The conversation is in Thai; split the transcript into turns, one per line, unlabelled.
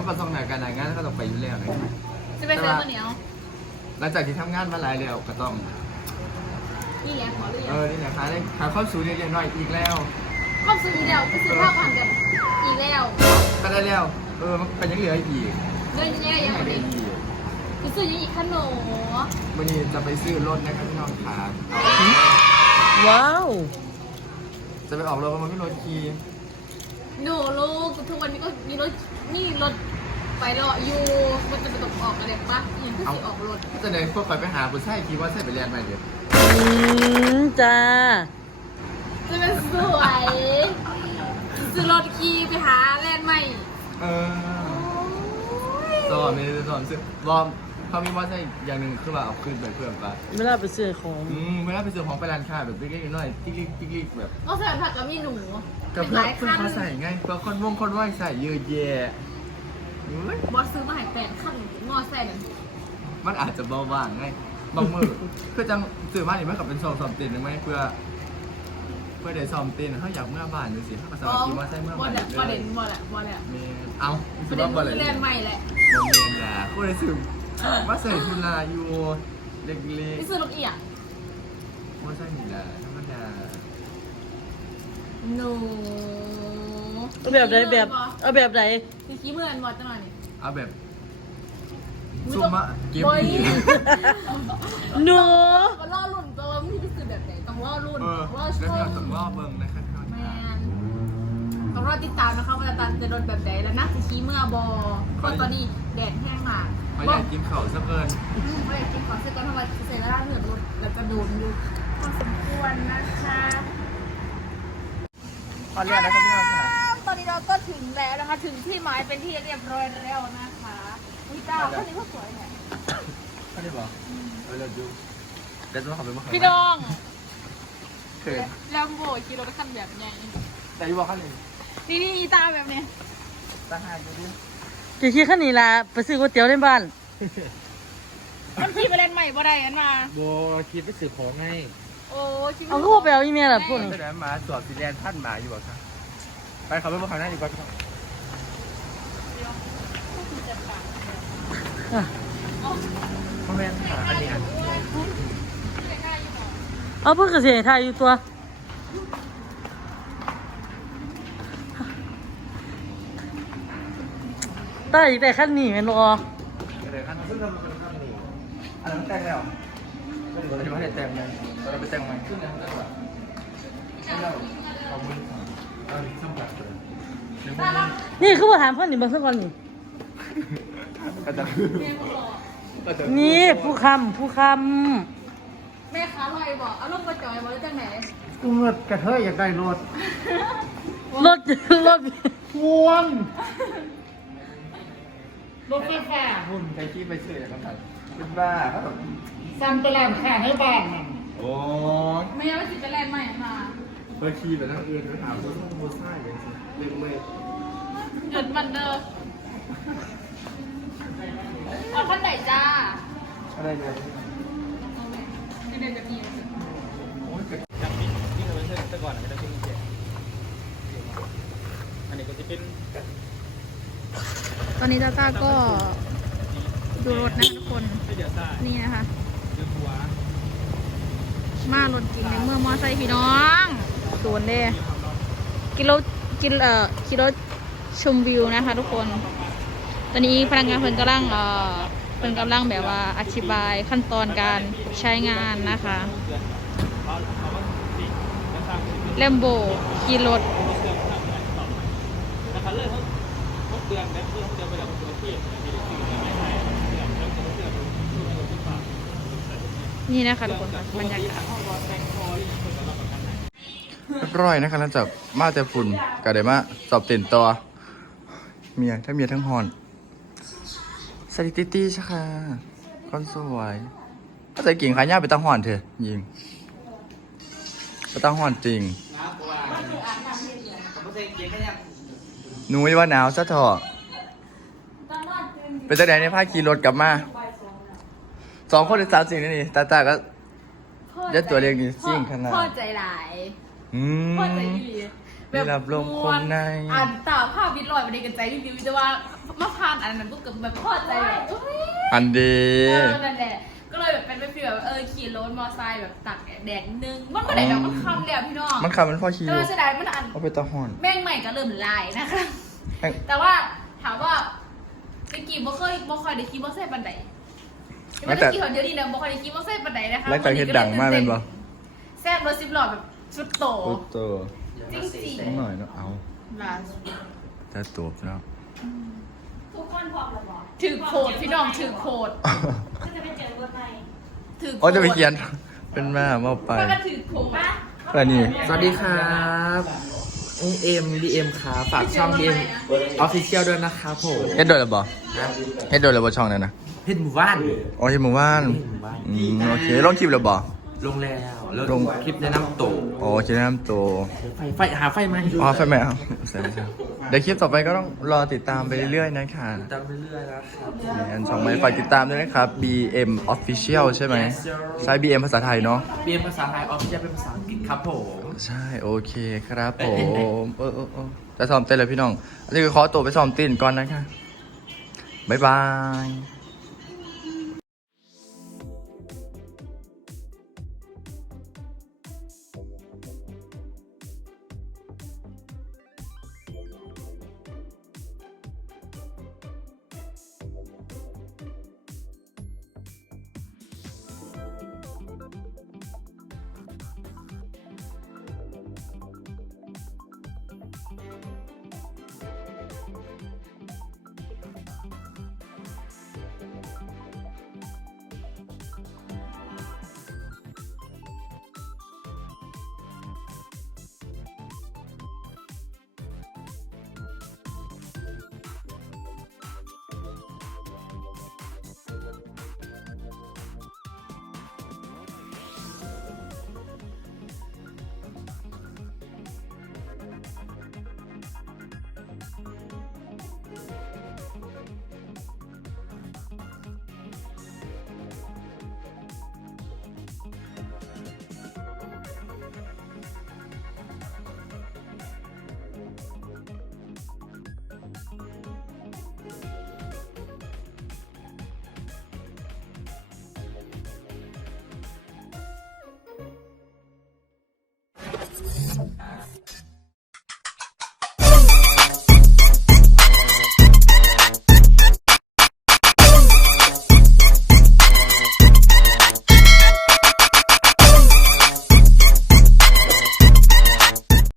ก็ต้องหนักการหนักงานก็ต้องไปอยู่แล้วนะ
จะไปเจอตัวเหนียว
หลังจากที่ทำงานมาหลายแล้วก็ต้อง
นี่แหละขอเรียน
นี่แหละหาข้อสูตรเรียนหน่อยอีกแล้ว
ข้อสูตรอีกแล้วไปซื้อข้าวผ่านกันอีกแล้ว
ก็ได้แล้วมันยังเหลืออีก
เงินแย่ยังไม่ได้ไปซื้อยังอีกขนม
วันนี้จะไปซื้อรถนะครับพี่น้องขา
ว้าว
จะไปออกรถมันไม่รถขี่
หนูลูกทุกวันนี้ก็มีรถไปรออยู่มันจะไปตกออกอะไรปะยังก็สิออกรถ
จะเดินพวกคอยไปหาบุษไส้ขี่ว่าใส่ไปเรียนมาเดี๋ยว
จ้า
จะเป็นสวยซื้อรถขี่ไปหาแลนด์ใหม่
สอนไม่ได้สอนซื้อรอมเขามีว่าใช่อย่างหนึ่งคือว่าเอาคืนไปเพื่อนปะ
เวลาไปซื้อของ
เวลาไปซื้อของไปร้านค้าแบบเล็กๆน้อยๆติ๊กๆแบบ
ก็ใส่ผักกับมีหนู
กับเพื่อนเขาใส่ไงเพื่อคนว่องใส่เยอะแยะ
บอสซื้อมาให้8 ขั้นงอใส่เลย
มันอาจจะเบาบางไงบางมือคือจังซื้อมาเนี่ยมันกับเป็นซ้อมเต้นหรือไม่เพื่อได้ซ้อมเต้นเขาอยากเมื่อบ้านดูสิถ้าภาษาอังกฤษว่าใช่เมื่อบ้าน
บอลเด่นบอลแหละ
เอา
ประเด็นคือเล่นใหม่แหละ
โมเมนต์แหละก็เลยซื้อมาใส่ทุลาอยู่เล็กๆ
นี่ซื้อรถอีก
ว่าใช่นี่แหละธรรมดา
หนู
แบบไหนแบบไหน
ขี้เมื่อนบอลจังหน่อยนี่
เอาแบบซุ่มมาเก็บอีก
หนู
ก็ล่อรุ่นตัวไม่ใช่ซื้อแบบไหนต้องล่อรุ่น
ล่อชมต้องล่อเบิ้งนะครับ
แมนต้องรอติดตามนะคะว่าจะโดนแบบไหนแล้วนักขี้เมื่อบอเพราะตอนนี้แดดแห้งมาก
ไม่อยากกินข้าวซะเกิน
ไม่อยากกินข้าวซะเกินทำไมเสร็จแล้วเหนื่อยรถแล้วจะโดนอยู่พอสมควรนะคะ
ตอนเรียนนะครับพี่น้องค่ะ
ตอนนี้เราก็ถึงแล้วนะคะถึงที่หมายเป็นที่เรียบร้อยแล้วนะคะพี่ดาวคนนี้ก็สวยเนี่ย
เขาได้บอกเราดูเดี๋ยวจะมาขับไปมาขับ
พี่ดองแล้วโบขี่รถขั้นแบบไง
แต่ยี่บอกขั้นนี้
นี่อีตาแบบเนี้ย
ตาหายดูดิ
จะขี่ขั้นนี้ล่ะไปซื้อก๋วยเตี๋ยวในบ้าน
มันขี่ไปเล่นใหม่บ่ได้อันมา
โบขี่ไปซื้อของไง
โอ้
เอาคู่ไปเอาอีเมลล่ะพวกนี้
แต่มาสอบสีแดงท่านหมาอยู่บ่ครับไปขับไปมาขับหน้าดีกว่าพ่อแม่หาอันนี้
เอาเพื่อกระเสียไทยอยู่ตัวใต้อีกแต่ขั้นนี้มันรอ
แต่ขั้นซึ่งเราเป็นขั้นนี้อันนั้นแต่งแล้วเราจะไม่ได้แต่งเลยเราไปแต่งใหม่ขึ้นนะแล้วแบบเราเอามือเอาสัมผัสเลย
นี่คือว่าถามเพื่อนนี่บางสักคนนี่นี่ผู้ค
แม่ค้าลอยบอกเอาลูกมาจอยบอกแล้วจังไหน
กูเมื่อกระเทยอยากได้รถพวง
รถไฟฟ้า
หุ่นใครขี้ไปเชื่ออย่างนั้นเป็นบ้าเขาแบบ
สั่งตลาดขาให้บ้านนั่น
โอ้
ไม่เอาสิจะแลนใหม่ค่ะ
ไปขี้แต่นั่งอื่นไปถามเขาต้องโมซ่าอย่างนี้เรื่องเมื่อ
เกิดมันเดิมเอาขั้นไหนจ้า
อะไรเนี่ย
ไม่ได้จะมี
โอ้ยเกิดยังมีที่เราเป็นแต่ก่อนไม่ได้เป็นเจ็ดอันนี้ก็จะเป็น
ตอนนี้ตาตาก็ดูรถนะคะทุกคนนี่นะคะมารถจริงในเมื่อมอไซค์พี่น้องโดนเด้กิโลชมวิวนะคะทุกคนตอนนี้พนักงานเพิ่นกำลังแบบว่าอธิบายขั้นตอนการใช้งานนะคะแลมโบขี่รถนี่นะคะทุกคนบรรยากาศ
ร้อยนะคะหลังจากมาแต่ฝุ่นก็ได้มาสอบเต้นต่อเมียทั้งฮอนสถิติใช่ค่ะคนสวยถ้าใส่กิ่งขายหญ้าไปตั้งฮอนเถอะยิงไปตั้งฮอนจริงหนูว่าหนาวซะเถอะเป็นจะไหนในภาคขี่รถกลับมา2 คนหรือ3 สิ่งนี่ตาก็ยัดตัวเรียงนี่จริงขนาด
พ่อใจหลายพ่อใจดี
ได้รับลมคมใน
อ่านตาภาพวิดลอยมาในกันใจรีวิวจะว่ามาผ่านอันนั้นก็แบบพอใจแบบเอ้ย
อันดี
นั่นแหละก็เลยแบบเป็นฟีลแบบขี่รถมอไซค์แบบตักแดดนึงมันก็ได้แบบมันคำแล้วพี่น้อง
มันขับมันพ่อคิ
แต่
ว
ว่าเสียดายมันอัน
เอาไปตะหอน
แม่งใหม่ก็เริ่มลายนะคะ
แม่ง
แต่ว่าถามว่าตะกี้บ่เคยได้ขี่มอไซค์ปันใดไม่ได้ขี่คนเดียวนี่นะบ่เคยได้ขี่มอไซค์ปันใดนะคะ
แล้วจากเห็นดังมากเป็นบ่
แซ่บรถ10 ล้อแบบชุดโต
ตุ๊ดตัว
จริง
นิดหน่อยเนาะเอา
ๆล่าสุด
แต่ตัวเนาะ
ทุกคนพร้อมแล้วบ่ถือโคดพี่น้องถือโคด
ก็จะไปเจอวันใหม่
ถือโคด
โอ้จะไปเขียน เป็นแม่มาไป
มันก็ถือโคดป่ะ
แต่นี่
สวัสดีครับอุ้งเอ็มดีเอ็มครับฝากช่องดีเอ็มออฟฟิเชียลด้วยนะครับผม
เฮ็ดโดยหรือบ่เฮ็ดโดยหรือบ่ช่องนั้นนะ
เพชรหมู่บ้าน
อ๋อที่หมู่บ้าน
หมู่บ้าน
โอเคลงคลิปหรือบ่
ลงแล้วแล้ว
ลง
คลิปแนะนำตัว
อ๋อคลิปแนะนำตัว
หาไฟไหม
อ๋อไฟไหมครับใช่เดี๋ยวคลิปต่อไปก็ต้องรอติดตามไปเรื่อยๆนะคะ
ตามไปเรื่อยๆนะครับ
งั้นช่องไม่ฝากติดตามด้วยนะครับ BM Official ใช่ไหมใช้ BM ภาษาไทยเนาะ
บีเอ็มภาษาไทยออฟฟิเชียลเป็นภาษาอังกฤษครับผม
ใช่ โอเคครับผมจะซ้อมเต้นเลยพี่น้อง อันนี้คือขอตัวไปซ้อมเต้นก่อนนะคะ บ๊ายบาย